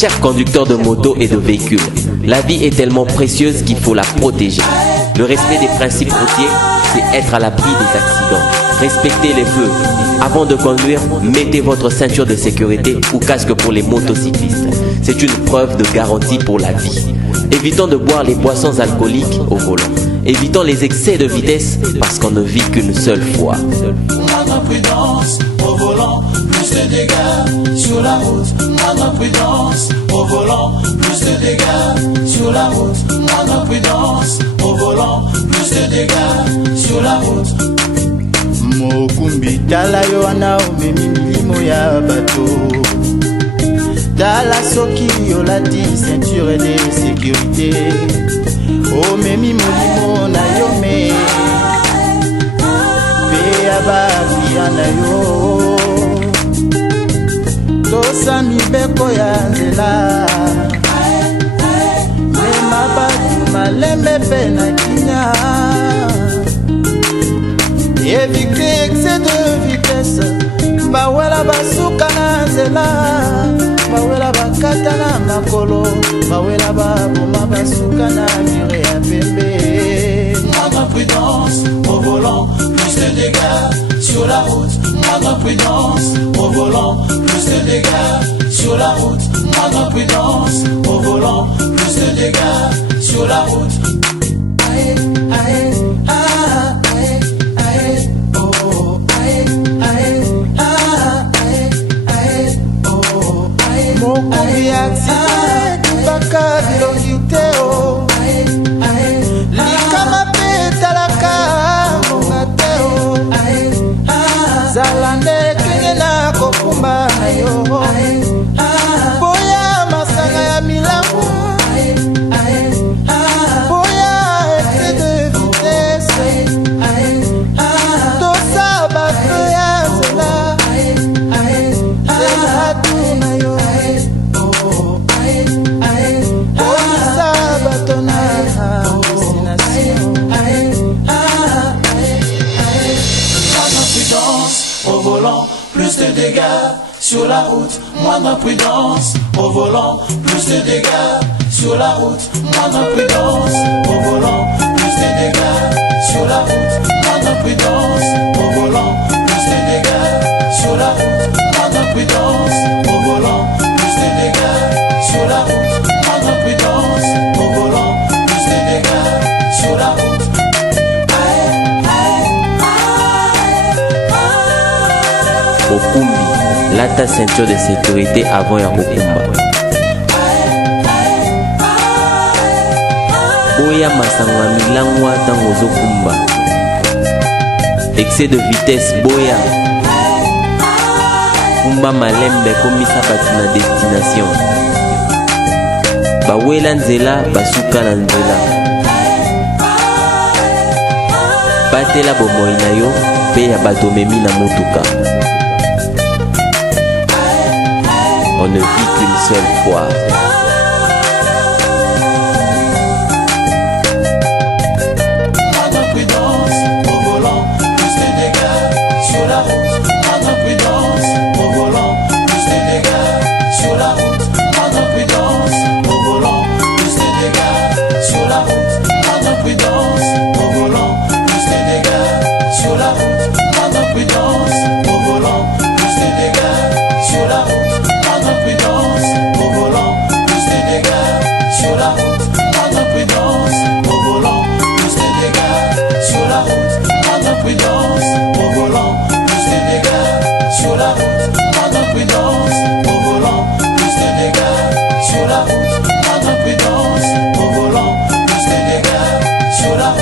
Chers conducteurs de moto et de véhicules, la vie est tellement précieuse qu'il faut la protéger. Le respect des principes routiers, c'est être à l'abri des accidents. Respectez les feux. Avant de conduire, mettez votre ceinture de sécurité ou casque pour les motocyclistes. C'est une preuve de garantie pour la vie. Évitons de boire les boissons alcooliques au volant. Évitons les excès de vitesse parce qu'on ne vit qu'une seule fois. Moins de prudence au volant, plus de dégâts sur la route. Moins de prudence au volant, plus de dégâts sur la route. Moins de prudence au volant, plus de dégâts sur la route. Mokumbi tala yo wana omemi milimo ya bato. Tala soki olati ceinture de sécurité. Omemi molimo na yo me pe abafia na yo. Tosa mibeko ya nzela mema batu malembe pe na kinya. Éviter excès de vitesse. Bawela basuka na nzela, bawela bakata na makolo, bawela baboma basuka na mire ya pembe. Moins de prudence au volant, plus de dégâts sur la route. Moins de prudence au volant, plus de dégâts sur la route. Moins de prudence au volant, plus de dégâts sur la route. Aïe, aïe, ah, aïe, aïe, oh, aïe, aïe, ah, aïe, aïe, oh, aïe. Mokumbi accident, baka bilongite o. Likama pe talaka monga te o. Zalande kenge na kokumba na yo. Boya masanga ya milambu. Boya excès de vitesse. Tosa bato ya nzela. Nzela tuna yo. Oyisa bato na destination. Au volant, plus de dégâts sur la route. Moins de prudence au volant, plus de dégâts sur la route. Moins de prudence au volant, plus de dégâts sur la route. Moins de prudence au volant, plus de dégâts sur la route. Moins de prudence au volant, plus de dégâts sur la route. Moins de prudence au volant, plus de dégâts sur la route. Mokumbi, lata ceinture de sécurité avant ya kokumba. Boya masanga milangwa tango zokumba. Excès de vitesse boya. Kumba malembe komisa bati na destination. Bawela nzela basuka na nzela. Batela bomoi na yo pe ya bato memi na motuka. On ne vit qu'une seule fois. Moins de prudence au volant, plus de dégâts sur la route. Moins de prudence au volant, plus de dégâts sur la route. Moins de prudence au volant, plus de dégâts sur la route. Moins de prudence au volant, plus de dégâts sur la route. Moins de prudence au volant, plus de dégâts sur la route. Moins de prudence au volant, plus de dégâts sur la route. Moins de prudence au volant, plus de dégâts sur la route. Moins de prudence au volant, plus de dégâts sur la route. Moins de prudence au volant, plus de dégâts sur la route. Moins de prudence au volant, plus de dégâts sur la route.